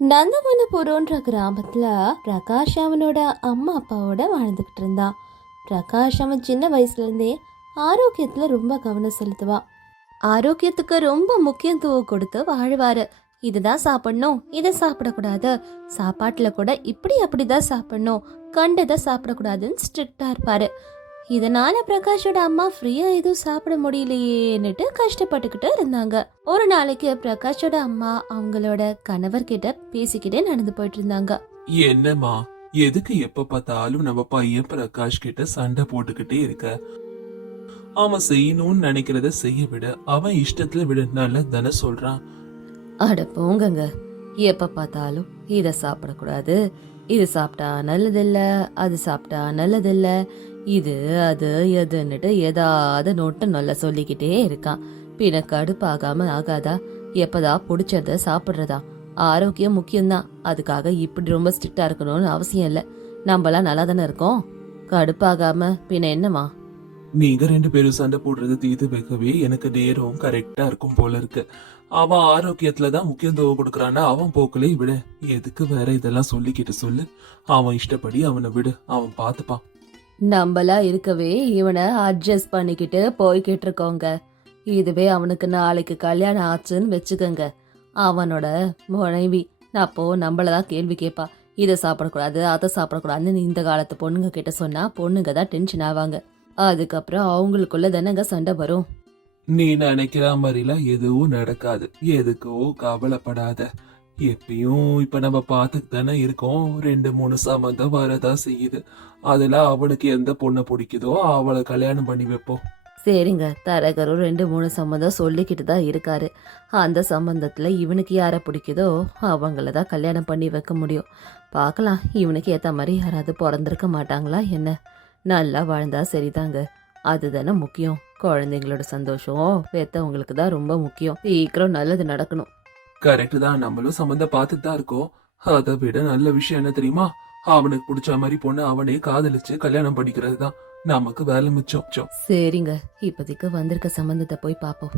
நந்தவனபுரம்ன்ற கிராமத்துல பிரகாஷ் அவனோட அம்மா அப்பாவோட வாழ்ந்துகிட்டு இருந்தான் பிரகாஷ் அவன் சின்ன வயசுல இருந்தே ஆரோக்கியத்துல ரொம்ப கவனம் செலுத்துவான் ஆரோக்கியத்துக்கு ரொம்ப முக்கியத்துவம் கொடுத்து வாழ்வாரு. இதுதான் சாப்பிடணும் இதை சாப்பிடக்கூடாது. சாப்பாட்டில் கூட இப்படி அப்படிதான் சாப்பிடணும் கண்டதை சாப்பிடக்கூடாதுன்னு ஸ்ட்ரிக்டா இருப்பாரு. இதனால பிரகாஷோட அம்மா ஃப்ரீயா எதுவும் சாப்பிட முடியலையேன்னுட்டு கஷ்டப்பட்டுக்கிட்டு இருந்தாங்க. ஒரு நாளைக்கு பிரகாஷோட அம்மா அவங்களோட கணவர்கிட்ட பேசிக்கிட்டே நடந்து போயிட்டு இருந்தாங்க. என்னம்மா எதுக்கு எப்ப பார்த்தாலும் நம்ம பையன் பிரகாஷ் கிட்ட சண்டை போட்டுக்கிட்டே இருக்க? அவன் செய்யணும்னு நினைக்கிறத செய்ய விட. அவன் இஷ்டத்துல விட. நல்லதானே சொல்றான். அட போங்கங்க. எப்ப பார்த்தாலும் இதை சாப்பிடக்கூடாது. இது சாப்பிட்டா நல்லதில்ல அது சாப்பிட்டா நல்லதில்ல. இது அது எதுன்னுட்டு ஏதாவது நோட்டு நல்லா சொல்லிக்கிட்டே இருக்கான். பின்ன கடுப்பாகாம ஆகாதா? எப்பதா பிடிச்சத சாப்பிட்றதா? ஆரோக்கியம் முக்கியம்தான். அதுக்காக இப்படி ரொம்ப ஸ்ட்ரிக்டா இருக்கணும்னு அவசியம் இல்லை. நம்மளாம் நல்லா தானே இருக்கோம்? கடுப்பாகாம பின்ன என்னமா நீங்க ரெண்டு பேரும் சண்டை போடுறது தீது வைக்கவே எனக்கு நேரம் கரெக்டா இருக்கும் போல இருக்கு. அவன் ஆரோக்கியத்துல தான் முக்கியத்துவம் கொடுக்கறான்னா அவன் போக்குலே விடு. எதுக்கு வேற இதெல்லாம் சொல்லிக்கிட்டு சொல்லு. அவன் இஷ்டப்படி அவனை விடு. அவன் பாத்துப்பான் நம்மளா இருக்கவே இவனை அட்ஜஸ்ட் பண்ணிக்கிட்டு போய்கிட்டு இருக்கோங்க இதுவே அவனுக்கு நாளைக்கு கல்யாணம் ஆச்சுன்னு வச்சுக்கோங்க. அவனோட மனைவி அப்போ நம்மள தான் கேள்வி கேட்பா இதை சாப்பிடக்கூடாது அதை சாப்பிடக்கூடாதுன்னு இந்த காலத்து பொண்ணுங்க கிட்ட சொன்னா பொண்ணுங்க தான் டென்ஷன் ஆவாங்க. அதுக்கப்புறம் அவங்களுக்குள்ள தானங்க சண்டை வரும். நீ நினைக்கிற மாதிரிலாம் எதுவும் நடக்காது. எதுக்கோ கவலைப்படாத. எப்பயும் இப்ப நம்ம பார்த்துட்டு தானே இருக்கோம். ரெண்டு மூணு சம்மந்தம் வரதா செய்யுது. அதுல அவனுக்கு எந்த பொண்ணை பிடிக்குதோ அவளை கல்யாணம் பண்ணி வைப்போம். சரிங்க. தரகரும் ரெண்டு மூணு சம்மந்தம் சொல்லிக்கிட்டு தான் இருக்காரு. அந்த சம்பந்தத்துல இவனுக்கு யாரை பிடிக்குதோ அவங்கள தான் கல்யாணம் பண்ணி வைக்க முடியும். பார்க்கலாம். இவனுக்கு ஏத்த மாதிரி யாராவது பிறந்திருக்க மாட்டாங்களா என்ன? நல்லா வாழ்ந்தா சரிதாங்க. அதுதானே முக்கியம். குழந்தைங்களோட சந்தோஷம் பெத்தவங்களுக்கு தான் ரொம்ப முக்கியம். சீக்கிரம் நல்லது நடக்கணும். கரெக்ட் தான். நம்மளும் சம்மந்தம் பார்த்துட்டு தான் இருக்கோம். அதை விட நல்ல விஷயம் என்ன தெரியுமா? அவனுக்கு பிடிச்ச மாதிரி பொண்ணு அவனே காதலிச்சு கல்யாணம் பண்ணிக்கிறது தான். நமக்கு வேலை மிச்சம். மிச்சம். சரிங்க. இப்போதைக்கு வந்திருக்க சம்பந்தத்தை போய் பார்ப்போம்.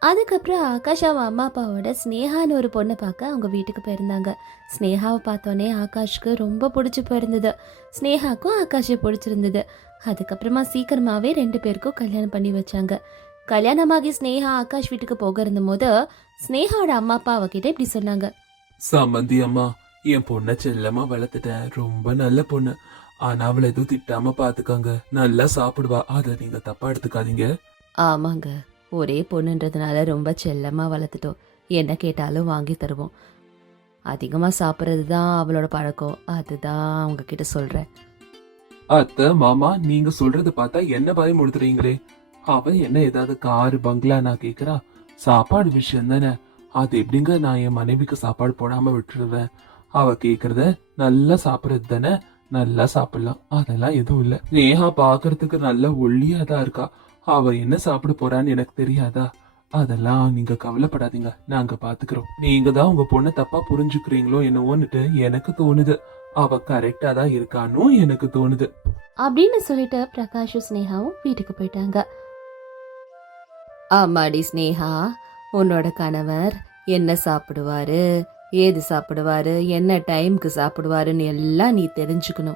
அதுக்கப்புறம் ஆகாஷ் அவன் அம்மா அப்பாவோட ஸ்னேகான்னு ஒரு பொண்ணை பார்க்க அவங்க வீட்டுக்கு போயிருந்தாங்க. ஸ்னேகாவை பார்த்தோன்னே ஆகாஷ்க்கு ரொம்ப பிடிச்சி போயிருந்தது. ஸ்னேகாக்கும் ஆகாஷை பிடிச்சிருந்தது. அதுக்கப்புறமா சீக்கிரமாவே ரெண்டு பேருக்கும் கல்யாணம் பண்ணி வச்சாங்க. கல்யாணமாகி ஸ்னேகா ஆகாஷ் வீட்டுக்கு போக இருந்தபோது ஸ்னேகாவோட அம்மா அப்பா அவகிட்ட இப்படி சொன்னாங்க. சம்மந்தி அம்மா என் பொண்ணை செல்லமா வளர்த்துட்டேன். ரொம்ப நல்ல பொண்ணு. ஆனா அவளை எதுவும் திட்டாம பாத்துக்கோங்க. நல்லா சாப்பிடுவா. அதை நீங்க தப்பா எடுத்துக்காதீங்க. ஆமாங்க. ஒரே பொண்ணுன்றதுனால ரொம்ப செல்லமாக வளர்த்துட்டோம். என்ன கேட்டாலும் வாங்கி தருவோம். அதிகமாக சாப்பிட்றது தான் அவளோட பழக்கம். அதுதான் அவங்க கிட்ட சொல்கிறேன் அத்தை மாமா நீங்க சொல்றது பார்த்தா என்ன பயம் கொடுத்துறீங்களே அவ என்ன ஏதாவது காரு பங்களா நான் கேட்குறா சாப்பாடு விஷயம் தானே. அது எப்படிங்க நான் என் மனைவிக்கு சாப்பாடு போடாம விட்டுருவேன்? அவ கேட்குறத நல்லா சாப்பிடுறது தானே. நல்லா சாப்பிடலாம். அதெல்லாம் எதுவும் இல்ல. நேஹா பாக்குறதுக்கு நல்ல ஒல்லியா தான் இருக்கா. அவ என்ன சாப்பிட போறான்னு எனக்கு தெரியாதா? அதெல்லாம் நீங்க கவலைப்படாதீங்க. நாங்க பாத்துக்கிறோம். நீங்க தான் உங்க பொண்ணை தப்பா புரிஞ்சுக்கிறீங்களோ என்னவோன்னுட்டு எனக்கு தோணுது. அவ கரெக்டா தான் இருக்கான்னு எனக்கு தோணுது. அப்படின்னு சொல்லிட்டு பிரகாஷும் ஸ்னேகாவும் வீட்டுக்கு போயிட்டாங்க. ஆமாடி ஸ்னேகா உன்னோட கணவர் என்ன சாப்பிடுவாரு ஏது சாப்பிடுவாரு என்ன டைம்க்கு சாப்பிடுவாருன்னு எல்லாம் நீ தெரிஞ்சுக்கணும்.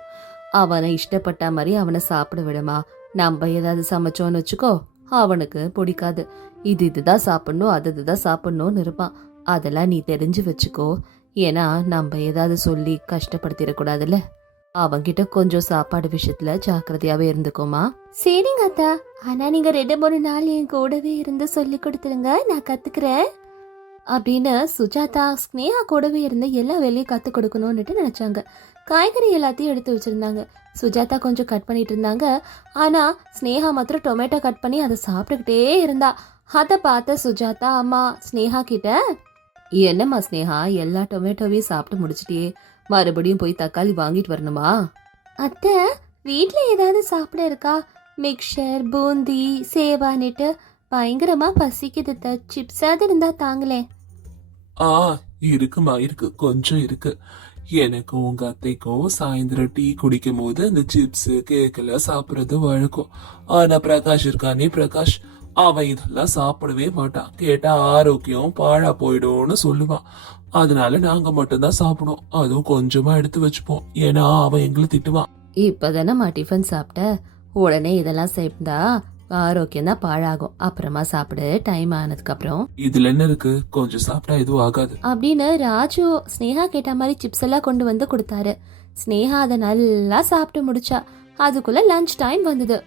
அவனை இஷ்டப்பட்ட மாதிரி அவனை சாப்பிட விடுமா. நம்ம ஏதாவது சமைச்சோன்னு வச்சுக்கோ அவனுக்கு பிடிக்காது. இது இதுதான் சாப்பிடணும் அது இதுதான் சாப்பிடணும்னு இருப்பான். அதெல்லாம் நீ தெரிஞ்சு வச்சுக்கோ. ஏன்னா நம்ம ஏதாவது சொல்லி கஷ்டப்படுத்திடக்கூடாதுல்ல. அவங்கிட்ட கொஞ்சம் சாப்பாடு விஷயத்துல ஜாக்கிரதையாவே இருந்துக்கோமா. சரிங்க அத்தா. ஆனா நீங்க ரெண்டு மூணு நாள் என் கூடவே இருந்து சொல்லி கொடுத்துருங்க. நான் கத்துக்கிறேன். அப்படின்னு சுஜாதா ஸ்னேகா கூடவே இருந்து எல்லா வேலையும் கத்து கொடுக்கணும்னுட்டு நினைச்சாங்க. காய்கறி எல்லாத்தையும் எடுத்து வச்சிருந்தாங்க. சுஜாதா கொஞ்சம் கட் பண்ணிட்டு இருந்தாங்க. ஆனா ஸ்னேகா மாத்திரம் டொமேட்டோ கட் பண்ணி அதை சாப்பிட்டுக்கிட்டே இருந்தா. அதை பார்த்த சுஜாதா அம்மா ஸ்னேகா கிட்ட என்னம்மா ஸ்னேகா எல்லா டொமேட்டோவையும் சாப்பிட்டு முடிச்சிட்டே மறுபடியும் போய் தக்காளி வாங்கிட்டு வரணுமா? அத்தை வீட்ல ஏதாவது சாப்பிட இருக்கா? மிக்சர் பூந்தி சேவானிட்டு பயங்கரமா பசிக்குது த சிப்ஸாவது இருந்தா தாங்களே ஆ இருக்குமா இருக்கு. கொஞ்சம் இருக்கு. எனக்கு உங்க அத்தைக்கும் சாயந்தரம் டீ குடிக்கும் போது இந்த சிப்ஸ் கேக்கெல்லாம் சாப்பிடுறது வழக்கம். ஆனா பிரகாஷ் இருக்கானே பிரகாஷ். அவன் இதெல்லாம் சாப்பிடவே மாட்டான். கேட்டா ஆரோக்கியம் பாழா போயிடும்னு சொல்லுவான். அதனால நாங்க மட்டும்தான் சாப்பிடுவோம் அதுவும் கொஞ்சமா எடுத்து வச்சுப்போம். ஏன்னா அவன் எங்களை திட்டுவான். இப்பதானம்மா டிஃபன் சாப்பிட்ட? உடனே இதெல்லாம் சேர்ந்தா ஆரோக்கியம் தான் பாழாகும். அப்புறமா சாப்பிடு டைம் ஆனதுக்கு அப்புறம் இதுல என்ன இருக்கு? கொஞ்சம் சாப்பிட்டா எதுவும் ஆகாது. அப்படின்னு ராஜு ஸ்னேகா கேட்ட மாதிரி சிப்ஸ் எல்லாம் கொண்டு வந்து கொடுத்தாரு. ஸ்னேகா அதை நல்லா சாப்பிட்டு முடிச்சா. அதுக்குள்ள லஞ்ச் டைம் வந்தது.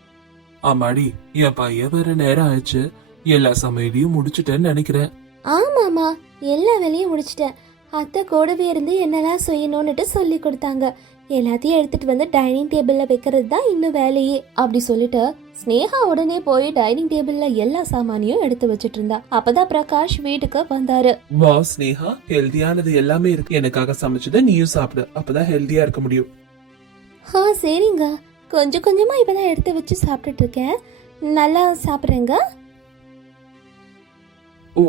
ஆமாடி என் பையன் வேற நேரம் ஆயிடுச்சு. எல்லா சமையலையும் முடிச்சிட்டேன்னு நினைக்கிறேன். ஆமாம்மா எல்லா வேலையும் முடிச்சிட்டேன். அத்தை கூடவே இருந்து என்னெல்லாம் செய்யணும்னுட்டு சொல்லி கொடுத்தாங்க. எல்லாத்தையும் எடுத்துட்டு வந்து டைனிங் டேபிள்ல வைக்கிறது தான் இன்னும் வேலையே அப்படி சொல்லிட்டு ஸ்னேகா உடனே போய் டைனிங் டேபிள்ல எல்லா சாமானையும் எடுத்து வச்சிட்டு இருந்தா. அப்பதான் பிரகாஷ் வீட்டுக்கு வந்தாரு. வா ஸ்னேகா ஹெல்தியானது எல்லாமே இருக்கு. எனக்காக சமைச்சதை நீயும் சாப்பிடு. அப்பதான் ஹெல்தியா இருக்க முடியும். ஆ சரிங்க. கொஞ்சம் கொஞ்சமா இப்பதான் எடுத்து வச்சு சாப்பிட்டுட்டு இருக்கேன். நல்லா சாப்பிட்றேங்க. ஓ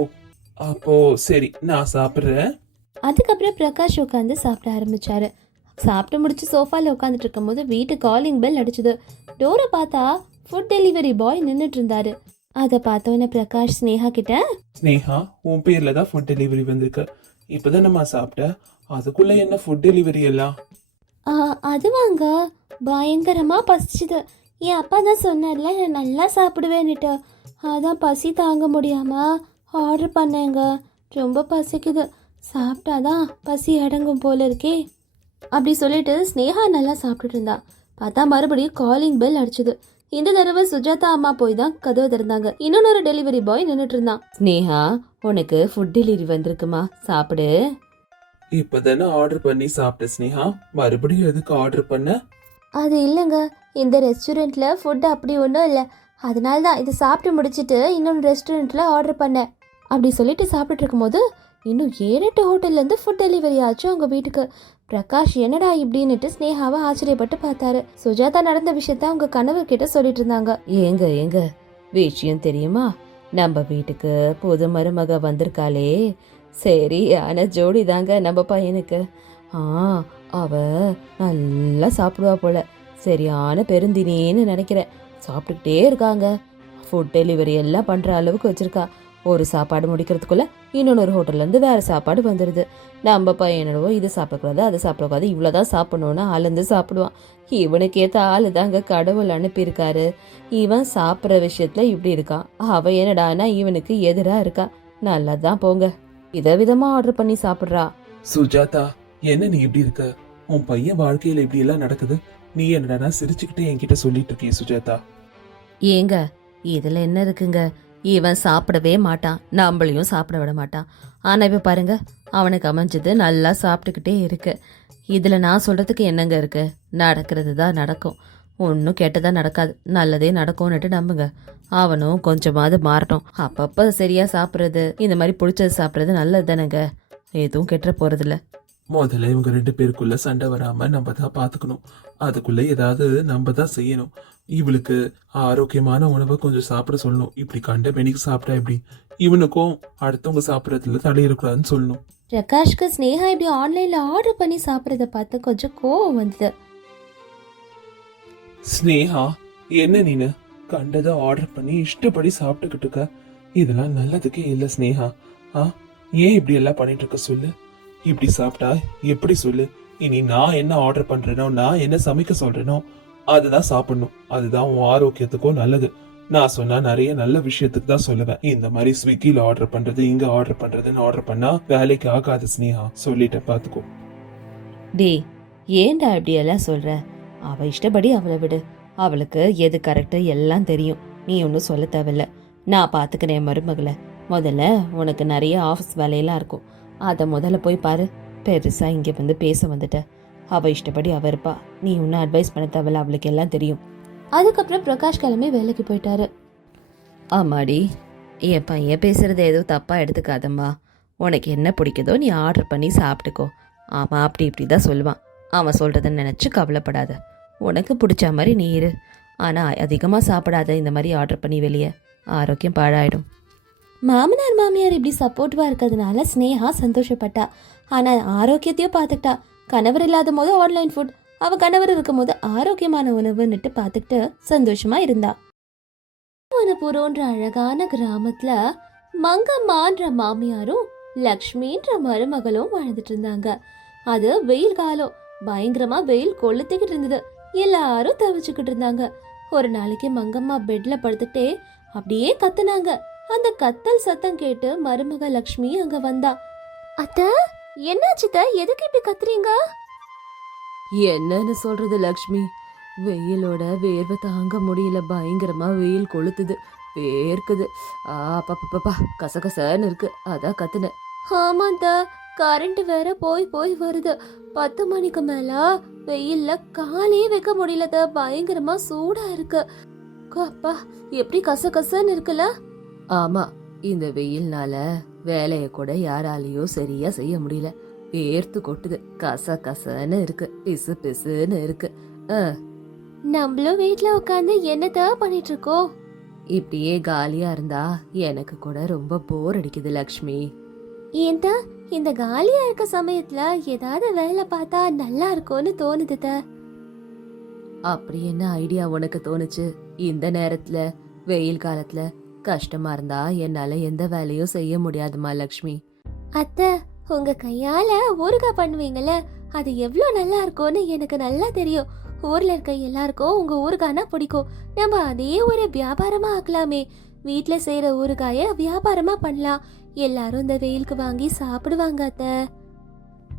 அப்போ சரி நான் சாப்பிடுறேன். அதுக்கப்புறம் பிரகாஷ் உட்காந்து சாப்பிட ஆரம்பிச்சாரு. சாப்பிட்டு முடிச்சு சோஃபால உட்காந்துட்டு இருக்கும்போது வீட்டு காலிங் பெல் அடிச்சது. டோரை பார்த்தா ஃபுட் டெலிவரி பாய் நின்றுட்டு இருந்தாரு. அதை பார்த்தோன்னே பிரகாஷ் ஸ்னேகா கிட்ட? ஸ்னேகா உன் பேர்ல தான் ஃபுட் டெலிவரி வந்திருக்கு. இப்பதான் நம்ம சாப்பிட்ட? அதுக்குள்ள என்ன ஃபுட் டெலிவரி எல்லாம்? "ஆ, அதுவாங்க. பயங்கரமா பசிச்சுது. என் அப்பா தான் சொன்னார்ல நான் நல்லா சாப்பிடுவேன்னுட்டு. அதான் பசி தாங்க முடியாம. ஆர்டர் பண்ணேங்க. ரொம்ப பசிக்குது. சாப்பிட்டாதான் பசி அடங்கும் போல இருக்கே. அப்படி சொல்லிட்டு ஸ்னேகா நல்லா சாப்பிட்டுட்டு இருந்தா. பார்த்தா மறுபடியும் காலிங் பெல் அடிச்சது. இந்த தடவை சுஜாதா அம்மா போய் தான் கதவை திறந்தாங்க. இன்னொரு டெலிவரி பாய் நின்னுட்டு இருந்தான். ஸ்னேகா உனக்கு ஃபுட் டெலிவரி வந்திருக்குமா? சாப்பிடு. இப்பதானே ஆர்டர் பண்ணி சாப்பிட்ட ஸ்னேகா? மறுபடியும் எதுக்கு ஆர்டர் பண்ண? அது இல்லைங்க. இந்த ரெஸ்டாரண்ட்ல ஃபுட் அப்படி ஒன்றும் இல்லை. அதனால தான் இதை சாப்பிட்டு முடிச்சிட்டு இன்னொன்று ரெஸ்டாரண்ட்ல ஆர்டர் பண்ணேன். அப்படி சொல்லிட்டு சாப்பிட்டுட்டு இருக்கும்போது இன்னும் ஏழு எட்டு ஹோட்டல்லேருந்து ஃபுட் டெலிவரி ஆச்சு அவங்க வீட்டுக்கு. பிரகாஷ் என்னடா இப்படின்னுட்டு ஸ்னேகாவை ஆச்சரியப்பட்டு பார்த்தாரு. சுஜாதா நடந்த விஷயத்த அவங்க கணவர் கிட்ட சொல்லிட்டு இருந்தாங்க. ஏங்க ஏங்க விஷயம் தெரியுமா? நம்ம வீட்டுக்கு புது மருமக வந்திருக்காளே. சரியான ஜோடி தாங்க நம்ம பையனுக்கு. ஆ அவ நல்லா சாப்பிடுவா போல. சரியான பெருந்தினேன்னு நினைக்கிறேன். சாப்பிட்டுக்கிட்டே இருக்காங்க. ஃபுட் டெலிவரி எல்லாம் பண்ணுற அளவுக்கு வச்சுருக்கா. ஒரு சாப்பாடு முடிக்கிறதுக்குள்ள இன்னொன்று ஹோட்டல்ல இருந்து வேற சாப்பாடு வந்துடுது நம்ம பையனோ இது சாப்பிடக்கூடாது அது சாப்பிடக்கூடாது இவ்வளோதான் சாப்பிடணும்னு ஆளுந்து சாப்பிடுவான். இவனுக்கு ஏத்த ஆளு தாங்க கடவுள் அனுப்பியிருக்காரு. இவன் சாப்பிட்ற விஷயத்துல இப்படி இருக்கான். அவ என்னடானா இவனுக்கு எதிரா இருக்கா? நல்லதான் போங்க. விதவிதமா ஆர்டர் பண்ணி சாப்பிட்றா. சுஜாதா என்ன நீ இப்படி இருக்க? உன் பையன் வாழ்க்கையில இப்படி எல்லாம் நடக்குது. நீ என்னடா சிரிச்சுக்கிட்டே என்கிட்ட சொல்லிட்டு இருக்கிய சுஜாதா. ஏங்க இதுல என்ன இருக்குங்க? இவன் சாப்பிடவே மாட்டான். நம்மளையும் சாப்பிட விட மாட்டான். ஆனால் இப்போ பாருங்க அவனுக்கு அமைஞ்சது நல்லா சாப்பிட்டுக்கிட்டே இருக்கு. இதில் நான் சொல்கிறதுக்கு என்னங்க இருக்கு? நடக்கிறது தான் நடக்கும். ஒன்றும் கெட்டதா நடக்காது. நல்லதே நடக்கும்னுட்டு நம்புங்க. அவனும் கொஞ்சமாவது மாறட்டும். அப்பப்போ சரியாக சாப்பிட்றது இந்த மாதிரி பிடிச்சது சாப்பிட்றது நல்லது தானேங்க. எதுவும் கெட்ட போகிறதில்ல முதல்ல இவங்க ரெண்டு பேருக்குள்ள சண்டை வராம நம்ம தான் பாத்துக்கணும். அதுக்குள்ள ஏதாவது நம்ம தான் செய்யணும். இவளுக்கு ஆரோக்கியமான உணவை கொஞ்சம் சாப்பிட சொல்லணும். இப்படி கண்ட மெனிக்கு சாப்பிட்டா எப்படி? இவனுக்கும் அடுத்தவங்க சாப்பிடறதுல தலையிடக்கூடாதுன்னு சொல்லணும். பிரகாஷ்க்கு ஸ்னேகா இப்படி ஆன்லைன்ல ஆர்டர் பண்ணி சாப்பிட்றத பார்த்து கொஞ்சம் கோவம் வந்தது. ஸ்னேகா என்ன நீனு? கண்டதை ஆர்டர் பண்ணி இஷ்டப்படி சாப்பிட்டுக்கிட்டு இருக்க. இதெல்லாம் நல்லதுக்கே இல்ல ஸ்னேகா. ஆ ஏன் இப்படி எல்லாம் பண்ணிட்டு இருக்க சொல்லு? இப்படி சாப்பிட்டா எப்படி சொல்லு? இனி நான் என்ன ஆர்டர் பண்றேனோ நான் என்ன சமைக்க சொல்றேனோ அதுதான் சாப்பிடணும். அதுதான் உன் ஆரோக்கியத்துக்கும் நல்லது. நான் சொன்னா நிறைய நல்ல விஷயத்துக்கு தான் சொல்லுவேன். இந்த மாதிரி ஸ்விக்கில ஆர்டர் பண்றது இங்க ஆர்டர் பண்றதுன்னு ஆர்டர் பண்ணா வேலைக்கு ஆகாது ஸ்னேகா. சொல்லிட்ட பாத்துக்கோ. டேய் ஏன்டா இப்படி எல்லாம் சொல்ற? அவ இஷ்டப்படி அவளை விடு. அவளுக்கு எது கரெக்டு எல்லாம் தெரியும். நீ ஒன்றும் சொல்ல தேவையில்ல. நான் பார்த்துக்கிறேன் மருமகளை. முதல்ல உனக்கு நிறைய ஆஃபீஸ் வேலையெல்லாம் இருக்கும். அதை முதல்ல போய் பாரு. பெருசா இங்கே வந்து பேச வந்துட்ட. அவ இஷ்டப்படி அவ இருப்பா. நீ ஒன்றும் அட்வைஸ் பண்ண தேவையில்ல அவளுக்கு எல்லாம் தெரியும். அதுக்கப்புறம் பிரகாஷ் கிளம்பி வேலைக்கு போயிட்டாரு. ஆமாடி என் பையன் பேசுறது ஏதோ தப்பா எடுத்துக்காதம்மா. உனக்கு என்ன பிடிக்குதோ நீ ஆர்டர் பண்ணி சாப்பிட்டுக்கோ. அவன் அப்படி இப்படி தான் சொல்லுவான். அவன் சொல்றத நினைச்சு கவலைப்படாத. உனக்கு பிடிச்ச மாதிரி நீ இரு. ஆனா அதிகமா சாப்பிடாத இந்த மாதிரி ஆர்டர் பண்ணி வெளியே. ஆரோக்கியம் பாழாயிடும். மாமனார் மாமியார் இப்படி சப்போர்ட்டிவா இருக்கிறதுனால ஸ்னேகா சந்தோஷப்பட்டா. ஆனா ஆரோக்கியத்தையும் பார்த்துக்கிட்டா. கணவர் இல்லாத போது ஆன்லைன் ஃபுட் அவ கணவர் இருக்கும் போது ஆரோக்கியமான உணவுன்னுட்டு பார்த்துக்கிட்டு சந்தோஷமா இருந்தா. வனபுரோன்ற அழகான கிராமத்துல மங்கம்மான்ற மாமியாரும் லக்ஷ்மின்ற மருமகளும் வாழ்ந்துட்டு இருந்தாங்க. அது வெயில் காலம். பயங்கரமா வெயில் கொளுத்திக்கிட்டு இருந்தது. எல்லாரும் தவிச்சுக்கிட்டு இருந்தாங்க. ஒரு நாளைக்கு மங்கம்மா பெட்ல படுத்துட்டே அப்படியே கத்துனாங்க. அந்த கத்தல் சத்தம் கேட்டு மருமக லக்ஷ்மி அங்க வந்தா. அத்தை என்னாச்சுத்த எதுக்கு இப்படி கத்துறீங்க? என்னன்னு சொல்றது லக்ஷ்மி. வெயிலோட வேர்வை தாங்க முடியல. பயங்கரமா வெயில் கொளுத்துது. வேர்க்குது. ஆ பாப்பா கசகசன்னு இருக்கு. அதான் கத்துனேன். ஆமாந்த கரண்ட் வேற போய் போய் வருது. பத்து மணிக்கு மேல வெயில்ல காலே வைக்க முடியலத பயங்கரமா சூடா இருக்கு. அப்பா எப்படி கசகசன்னு இருக்குல்ல? ஆமா இந்த வெயில்னால வேலைய கூட யாராலையும் சரியா செய்ய முடியல. வேர்த்து கொட்டுது. கச கசன்னு இருக்கு. பிசு பிசுன்னு இருக்கு. நம்மளும் வீட்ல உட்காந்து என்னத்த பண்ணிட்டு இருக்கோம் இப்படியே காலியா இருந்தா எனக்கு கூட ரொம்ப போர் அடிக்குது லக்ஷ்மி. ஏன்ட இந்த காலியா இருக்க சமயத்துல ஏதாவது வேலை பார்த்தா நல்லா இருக்கும்னு தோணுது த. அப்படி என்ன ஐடியா உனக்கு தோணுச்சு? இந்த நேரத்துல வெயில் காலத்துல கஷ்டமா இருந்தா என்னால எந்த வேலையும் செய்ய முடியாதுமா லக்ஷ்மி. அத்தை உங்க கையால ஊறுகாய் பண்ணுவீங்கல்ல அது எவ்வளோ நல்லா இருக்கும்னு எனக்கு நல்லா தெரியும். ஊர்ல இருக்க எல்லாருக்கும் உங்க ஊறுகாய்னா பிடிக்கும். நம்ம அதே ஒரு வியாபாரமா ஆக்கலாமே. வீட்ல செய்யற ஊறுகாய வியாபாரமா பண்ணலாம். எல்லாரும் இந்த வெயிலுக்கு வாங்கி சாப்பிடுவாங்க அத்தை.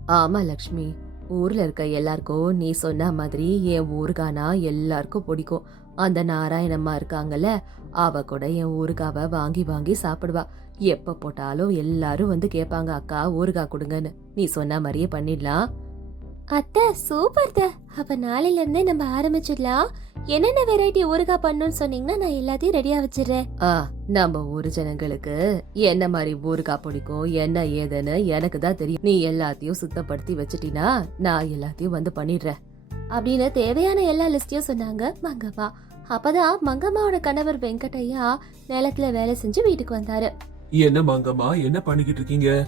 ஆமா லக்ஷ்மி. ஊர்ல இருக்க எல்லாருக்கும் நீ சொன்ன மாதிரி என் ஊருகானா எல்லாருக்கும் பிடிக்கும். அந்த நாராயணம்மா இருக்காங்கல்ல அவ கூட என் ஊருகாவை வாங்கி வாங்கி சாப்பிடுவா. எப்ப போட்டாலும் எல்லாரும் வந்து கேட்பாங்க அக்கா ஊறுகாய் கொடுங்கன்னு. நீ சொன்ன மாதிரியே பண்ணிடலாம். அத்தை சூப்பர் த அப்ப நாளையில இருந்தே நம்ம ஆரம்பிச்சிடலாம். என்னென்ன வெரைட்டி ஊறுகாய் பண்ணணும்னு சொன்னீங்கன்னா நான் எல்லாத்தையும் ரெடியா வச்சிடுறேன். ஆ நம்ம ஊர் ஜனங்களுக்கு என்ன மாதிரி ஊறுகாய் பிடிக்கும் என்ன ஏதுன்னு எனக்கு தான் தெரியும். நீ எல்லாத்தையும் சுத்தப்படுத்தி வச்சிட்டினா நான் எல்லாத்தையும் வந்து பண்ணிடுறேன். அப்படின்னு தேவையான எல்லா லிஸ்டையும் சொன்னாங்க மங்கம்மா. அப்பதான் மங்கம்மாவோட கணவர் வெங்கட்டையா நிலத்துல வேலை செஞ்சு வீட்டுக்கு வந்தாரு. என்ன மங்கம்மா என்ன பண்ணிக்கிட்டு இருக்கீங்க?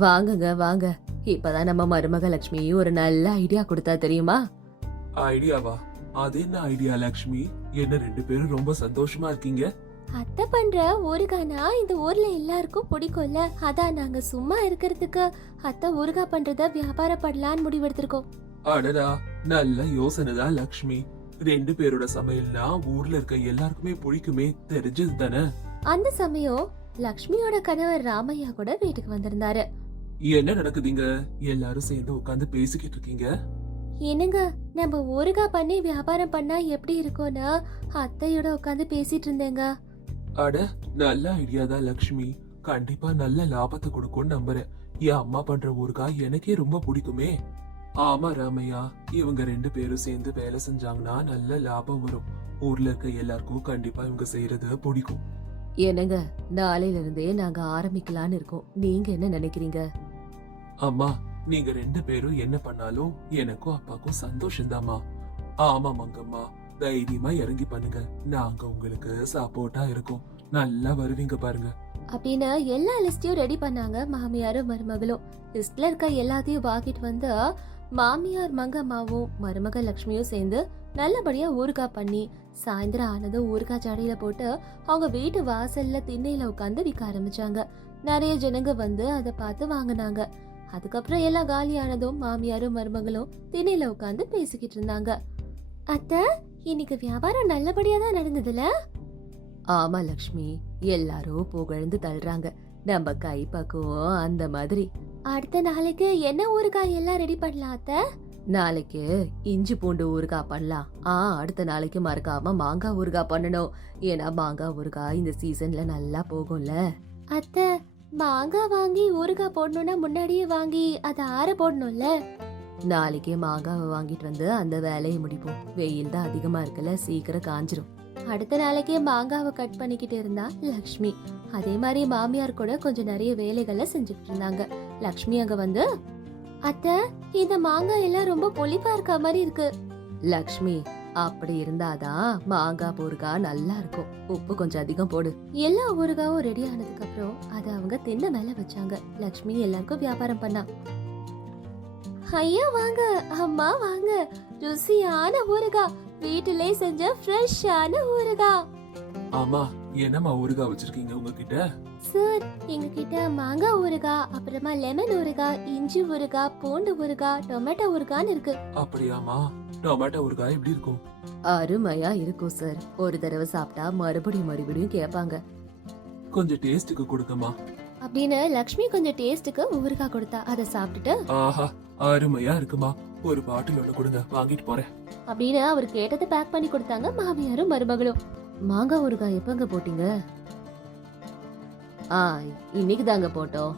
வாங்குங்க வாங்க. இப்பதான் நம்ம மருமக லட்சுமி ஒரு நல்ல ஐடியா கொடுத்தா தெரியுமா? ஐடியாவா? அது என்ன ஐடியா லக்ஷ்மி? என்ன ரெண்டு பேரும் ரொம்ப சந்தோஷமா இருக்கீங்க? அத்தை பண்ற ஊறுகானா இந்த ஊர்ல எல்லாருக்கும் பிடிக்கும்ல. அதான் நாங்க சும்மா இருக்கிறதுக்கு அத்தை ஊறுகாய் பண்றத வியாபாரப்படலான்னு முடிவெடுத்திருக்கோம். அடடா நல்ல யோசனை தான் லக்ஷ்மி. ரெண்டு பேரோட சமையல்னா ஊர்ல இருக்க எல்லாருக்குமே பிடிக்குமே தெரிஞ்சது தானே? அந்த சமயம் லக்ஷ்மியோட கணவர் ராமையா கூட வீட்டுக்கு வந்திருந்தாரு. என்ன நடக்குதுங்க? எல்லாரும் சேர்ந்து உட்கார்ந்து பேசிக்கிட்டு இருக்கீங்க? என்னங்க நம்ம ஊறுகாய் பண்ணி வியாபாரம் பண்ணா எப்படி இருக்கும்னா அத்தையோட உட்காந்து பேசிட்டு இருந்தேங்க. அட நல்ல ஐடியா தான் லக்ஷ்மி. கண்டிப்பா நல்ல லாபத்தை கொடுக்கும்னு நம்புறேன். என் அம்மா பண்ற ஊறுகாய் எனக்கே ரொம்ப பிடிக்குமே. ஆமா ராமையா இவங்க ரெண்டு பேரும் சேர்ந்து வேலை செஞ்சாங்கன்னா நல்ல லாபம் வரும். ஊர்ல இருக்க எல்லாருக்கும் கண்டிப்பா இவங்க செய்யறது பிடிக்கும். என்னங்க நாளையில இருந்தே நாங்க ஆரம்பிக்கலான்னு இருக்கோம். நீங்க என்ன நினைக்கிறீங்க? அம்மா நீங்க ரெண்டு பேரும் என்ன பண்ணாலும் எனக்கும் அப்பாக்கும் சந்தோஷம்தாம்மா. ஆமா மங்கம்மா தைரியமா இறங்கி பண்ணுங்க. நாங்க உங்களுக்கு சப்போர்ட்டா இருக்கோம். நல்லா வருவீங்க பாருங்க. அப்படின்னு எல்லா லிஸ்டையும் ரெடி பண்ணாங்க மாமியாரும் மருமகளும். லிஸ்ட்ல இருக்க எல்லாத்தையும் வாங்கிட்டு வந்து மாமியார் மங்கம்மாவும் மருமக லக்ஷ்மியும் சேர்ந்து நல்லபடியா ஊறுகாய் பண்ணி சாயந்தரம் ஆனதும் ஊறுகாய் ஜடையில போட்டு அவங்க வீட்டு வாசல்ல திண்ணையில உட்காந்து விற்க ஆரம்பிச்சாங்க. நிறைய ஜனங்க வந்து அதை பார்த்து வாங்கினாங்க. அதுக்கப்புறம் எல்லாம் காலியானதும் மாமியாரும் மருமகளும் திண்ணையில உட்காந்து பேசிக்கிட்டு இருந்தாங்க. அத்தை இன்னைக்கு வியாபாரம் நல்லபடியா தான் நடந்ததுல? ஆமா லக்ஷ்மி எல்லாரும் புகழ்ந்து தள்ளுறாங்க. நம்ம கை பக்குவம் அந்த மாதிரி. அடுத்த நாளைக்கு என்ன ஊறுகாய் எல்லாம் ரெடி பண்ணலாம் அத்தை? நாளைக்கு இஞ்சி பூண்டு ஊறுகாய் பண்ணலாம். ஆ அடுத்த நாளைக்கு மறக்காம மாங்காய் ஊறுகாய் பண்ணணும். ஏன்னா மாங்காய் ஊறுகாய் இந்த சீசன்ல நல்லா போகும்ல. அத்தை மாங்காய் வாங்கி ஊறுகாய் போடணும்னா முன்னாடியே வாங்கி அதை ஆற போடணும்ல? நாளைக்கே மாங்காவை வாங்கிட்டு வந்து அந்த வேலையை முடிப்போம். வெயில் தான் அதிகமா இருக்குல்ல சீக்கிரம் காஞ்சிரும். அடுத்த நாளைக்கே மாங்காவை கட் பண்ணிக்கிட்டு இருந்தா லக்ஷ்மி. அதே மாதிரி மாமியார் கூட கொஞ்சம் நிறைய வேலைகளை செஞ்சுக்கிட்டு இருந்தாங்க. லக்ஷ்மி அங்க வந்து அத்தை இந்த மாங்காய் எல்லாம் ரொம்ப பொலிப்பா இருக்க மாதிரி இருக்கு. லக்ஷ்மி அப்படி இருந்தாதான் மாங்காய் ஊறுகாய் நல்லா இருக்கும். உப்பு கொஞ்சம் அதிகம் போடு. எல்லா ஊறுகாவும் ரெடி ஆனதுக்கு அப்புறம் அதை அவங்க தின்ன மேல வச்சாங்க. லக்ஷ்மி எல்லாருக்கும் வியாபாரம் பண்ணா. ஐயா வாங்க. அம்மா வாங்க. ருசியான ஊறுகாய். வீட்டிலே செஞ்ச ஃப்ரெஷ்ஷான ஊறுகாய் ஆமா என்னம்மா ஊறுகாய் வச்சிருக்கீங்க உங்ககிட்ட? சார் எங்ககிட்ட மாங்காய் ஊறுகாய் அப்புறமா லெமன் ஊறுகாய் இஞ்சி ஊறுகாய் பூண்டு ஊறுகாய் டொமேட்டோ ஊறுகான்னு இருக்கு. அப்படியாமா டொமேட்டோ ஊறுகாய் எப்படி இருக்கும்? அருமையா இருக்கும் சார் ஒரு தடவை சாப்பிட்டா மறுபடியும் மறுபடியும் கேட்பாங்க. கொஞ்சம் டேஸ்டுக்கு கொடுக்கமா அப்படின்னு லக்ஷ்மி கொஞ்சம் டேஸ்ட்டுக்கு ஊறுகாய் கொடுத்தா அதை சாப்பிட்டுட்டு ஆஹா அருமையா இருக்குமா? ஒரு பாட்டில் ஒண்ணு கொடுங்க வாங்கிட்டு போறேன். அப்படின்னு அவர் கேட்டதை பேக் பண்ணி கொடுத்தாங்க மாமியாரும் மருமகளும். மாங்காய் ஊறுகாய் எப்பங்க போட்டீங்க? ஆ இன்னைக்கு தாங்க போட்டோம்.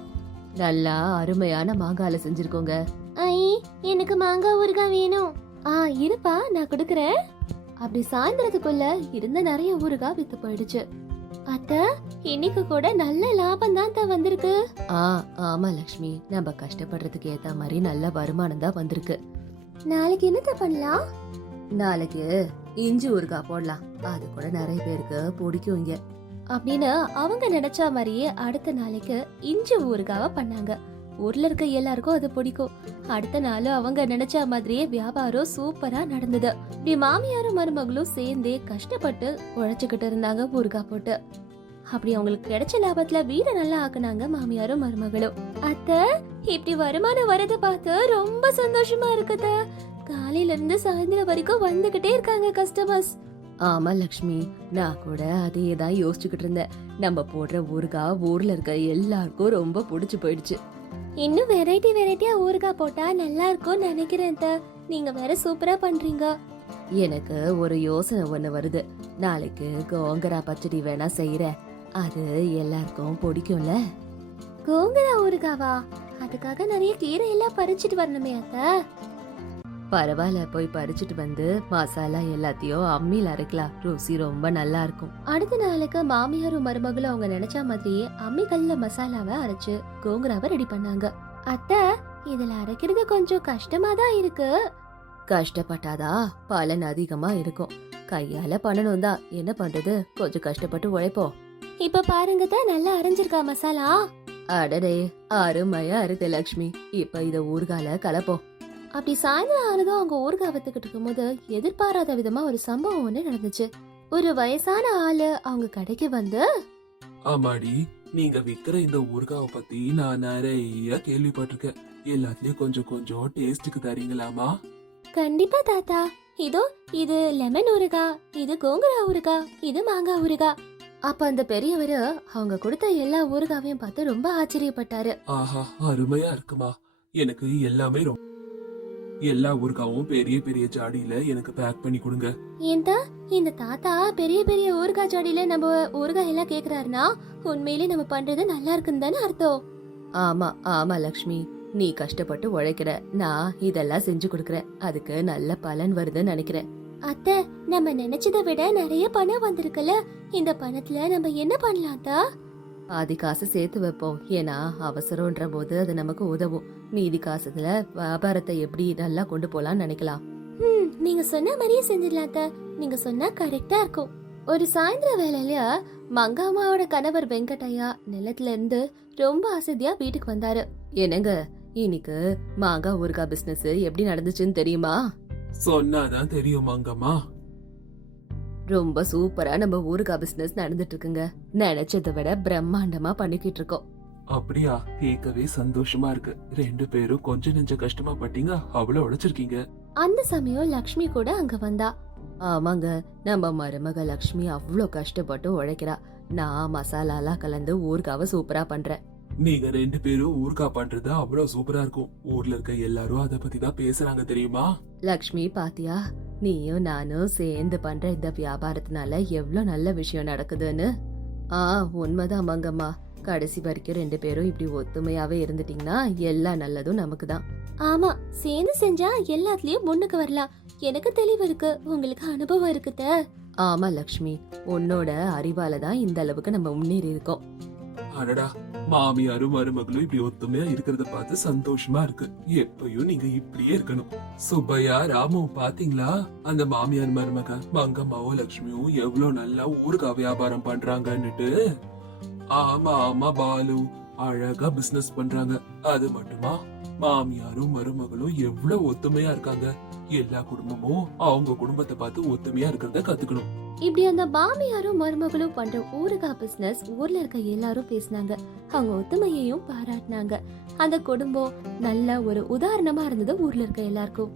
நல்லா அருமையான மாங்காயில செஞ்சிருக்கோங்க. ஐ எனக்கு மாங்காய் ஊறுகாய் வேணும். ஆ இருப்பா நான் கொடுக்கறேன். அப்படி சாயந்தரத்துக்குள்ள இருந்த நிறைய ஊறுகாய் வித்து போயிடுச்சு. அத்த இன்னைக்கு கூட நல்ல லாபம் தான் தான் வந்திருக்கு. ஆ ஆமா லக்ஷ்மி. நம்ம கஷ்டப்படுறதுக்கு ஏத்த மாதிரி நல்ல வருமானம் தான் வந்திருக்கு. நாளைக்கு என்னத்த பண்ணலாம்? நாளைக்கு இஞ்சி ஊறுகாய் போடலாம். அது கூட நிறைய பேருக்கு பிடிக்கும் இங்க. அப்படின்னு அவங்க நினைச்ச மாதிரியே அடுத்த நாளைக்கு இஞ்சி ஊறுகாவ பண்ணாங்க. ஊர்ல இருக்க எல்லாருக்கும் அது பிடிக்கும். அடுத்த நாள் அவங்க நினைச்ச மாதிரியே வியாபாரம் சூப்பரா நடந்தது. இப்படி மாமியாரும் மருமகளும் சேர்ந்தே கஷ்டப்பட்டு உழைச்சுக்கிட்டு இருந்தாங்க ஊறுகாய் போட்டு. அப்படி அவங்களுக்கு கிடைச்ச லாபத்துல வீட நல்லா ஆக்குனாங்க மாமியாரும் மருமகளும். அத்த இப்படி வருமானம் வரத பார்த்து ரொம்ப சந்தோஷமா இருக்குது காலையில இருந்து சாயந்தரம் வரைக்கும் வந்துகிட்டே இருக்காங்க கஸ்டமர்ஸ் ஆமா லக்ஷ்மி. நான் கூட அதே தான் யோசிச்சுக்கிட்டு இருந்தேன். நம்ம போடுற ஊறுகாய் ஊர்ல இருக்க எல்லாருக்கும் ரொம்ப பிடிச்சு போயிடுச்சு. இன்னும் வெரைட்டி வெரைட்டியா ஊறுகாய் போட்டா நல்லா இருக்கும்னு நினைக்கிறேன். நீங்க வேற சூப்பரா பண்றீங்க. எனக்கு ஒரு யோசனை ஒண்ணு வருது. நாளைக்கு கோங்கரா பச்சடி வேணா செய்யறேன் அது எல்லாருக்கும் பிடிக்கும்ல. கோங்கரா ஊறுகாவா அதுக்காக நிறைய கீரை எல்லாம் பறிச்சிட்டு வரணுமே அத்தை. பரவாயில்ல போய் பறிச்சிட்டு வந்து மசாலா எல்லாத்தையும் அம்மியில் அரைக்கலாம். ருசி ரொம்ப நல்லா இருக்கும். அடுத்த நாளுக்கு மாமியாரும் மருமகளும் அவங்க நினைச்ச மாதிரியே அம்மிக்கல்ல மசாலாவை அரைச்சு கோங்கராவை ரெடி பண்ணாங்க. அத்தை இதுல அரைக்கிறது கொஞ்சம் கஷ்டமா தான் இருக்கு. கஷ்டப்பட்டாதா? பலன் அதிகமா இருக்கும். கையால பண்ணணும் தான் என்ன பண்றது? கொஞ்சம் கஷ்டப்பட்டு உழைப்போம். இப்ப பாருங்க தான் நல்லா அரைஞ்சிருக்கா மசாலா. அடடே அருமையா இருக்கு லக்ஷ்மி. இப்ப இத ஊர்கால கலப்போம். அப்படி சாயந்தரம் ஆனதும் அவங்க ஊறுகாய் வித்துக்கிட்டு இருக்கும்போது எதிர்பாராத விதமா ஒரு சம்பவம் ஒண்ணு நடந்துச்சு. ஒரு வயசான ஆளு அவங்க கடைக்கு வந்து ஆமாடி நீங்க விக்கிற இந்த ஊறுகாவை பத்தி நான் நிறைய கேள்விப்பட்டிருக்கேன். எல்லாத்துலயும் கொஞ்சம் கொஞ்சம் டேஸ்டுக்கு தரீங்களாமா? கண்டிப்பா தாத்தா. இதோ இது லெமன் ஊறுகாய் இது கோங்குரா ஊறுகாய் இது மாங்காய் ஊறுகாய். அப்ப அந்த பெரியவரு அவங்க கொடுத்த எல்லா ஊறுகாவையும் பார்த்து ரொம்ப ஆச்சரியப்பட்டாரு. ஆஹா அருமையா இருக்குமா. எனக்கு எல்லாமே ரொம்ப எல்லா ஊறுகாவும் பெரிய பெரிய ஜாடியில எனக்கு பேக் பண்ணி கொடுங்க. ஏன்டா இந்த தாத்தா பெரிய பெரிய ஊறுகாய் ஜாடியில நம்ம ஊறுகாய் எல்லாம் கேக்குறாருன்னா உண்மையிலே நம்ம பண்றது நல்லா இருக்குன்னு தானே அர்த்தம். ஆமா ஆமா லக்ஷ்மி. நீ கஷ்டப்பட்டு உழைக்கிற. நான் இதெல்லாம் செஞ்சு கொடுக்கறேன். அதுக்கு நல்ல பலன் வருதுன்னு நினைக்கிறேன். அத்தை நம்ம நினைச்சதை விட நிறைய பணம் வந்திருக்குல்ல. இந்த பணத்துல நம்ம என்ன பண்ணலாம் தா பாதி காசு சேர்த்து வைப்போம். ஏன்னா அவசரம்ன்ற போது அது நமக்கு உதவும். மீதி காசுல வியாபாரத்தை எப்படி நல்லா கொண்டு போலாம்னு நினைக்கலாம். ம் நீங்க சொன்ன மாதிரியே செஞ்சிடலாம் அத்தை. நீங்க சொன்னா கரெக்டா இருக்கும். ஒரு சாயந்தர வேலையில மங்காமாவோட கணவர் வெங்கட்டையா நிலத்துல இருந்து ரொம்ப அசதியா வீட்டுக்கு வந்தாரு. என்னங்க இன்னைக்கு மாங்காய் ஊறுகாய் பிசினஸ் எப்படி நடந்துச்சுன்னு தெரியுமா? சொன்னாதான் தெரியும் மங்கம்மா. ரொம்ப சூப்பரா நம்ம ஊறுகாய் பிசினஸ் நடந்துட்டு இருக்குங்க நினைச்சதை விட பிரம்மாண்டமா பண்ணிக்கிட்டு இருக்கோம் அப்படியா? கேட்கவே சந்தோஷமா இருக்கு. ரெண்டு பேரும் கொஞ்சம் நெஞ்ச கஷ்டமா பட்டீங்க அவ்வளவு உழைச்சிருக்கீங்க. அந்த சமயம் லக்ஷ்மி கூட அங்க வந்தா. ஆமாங்க நம்ம மருமக லக்ஷ்மி அவ்வளோ கஷ்டப்பட்டு உழைக்கிறா. நான் மசாலாலாம் கலந்து ஊறுகாவை சூப்பரா பண்றேன். நீங்க ரெண்டு பேரும் ஊர்கா பண்றது அவ்வளவு சூப்பரா இருக்கும். ஊர்ல இருக்க எல்லாரும் அத பத்தி தான் பேசுறாங்க தெரியுமா? லக்ஷ்மி பாத்தியா? நீயும் நானும் சேர்ந்து பண்ற இந்த வியாபாரத்தினால எவ்வளவு நல்ல விஷயம் நடக்குதுன்னு. ஆ உண்மைதான் மங்கம்மா. கடைசி வரைக்கும் ரெண்டு பேரும் இப்படி ஒத்துமையாவே இருந்துட்டீங்கன்னா எல்லா நல்லதும் நமக்கு தான். ஆமா சேர்ந்து செஞ்சா எல்லாத்துலயும் முன்னுக்கு வரலாம். எனக்கு தெளிவு இருக்கு. உங்களுக்கு அனுபவம் இருக்குத ஆமா லக்ஷ்மி. உன்னோட அறிவால தான் இந்த அளவுக்கு நம்ம முன்னேறி இருக்கோம். அடடா மாமியாரும் மருமகளும் இப்படி ஒத்துமையா இருக்கிறத பார்த்து சந்தோஷமா இருக்கு. எப்பயும் நீங்க இப்படியே இருக்கணும். சுப்பையா ராமு பாத்தீங்களா? அந்த மாமியார் மருமக மங்கம்மாவும் லட்சுமியும் எவ்வளவு நல்லா ஊருக்கா வியாபாரம் பண்றாங்கன்னுட்டு. ஆமா ஆமா பாலு. அழகா பிசினஸ் பண்றாங்க. அது மட்டுமா? மாமியாரும் மருமகளும் எவ்வளவு ஒத்துமையா இருக்காங்க. எல்லா குடும்பமும் அவங்க குடும்பத்தை பார்த்து ஒத்துமையா இருக்கிறத கத்துக்கணும். இப்படி அந்த மாமியாரும் மருமகளும் பண்ற ஊறுகாய் பிசினஸ் ஊர்ல இருக்க எல்லாரும் பேசினாங்க. அவங்க ஒத்துமையையும் பாராட்டினாங்க. அந்த குடும்பம் நல்ல ஒரு உதாரணமா இருந்தது ஊர்ல இருக்க எல்லாருக்கும்.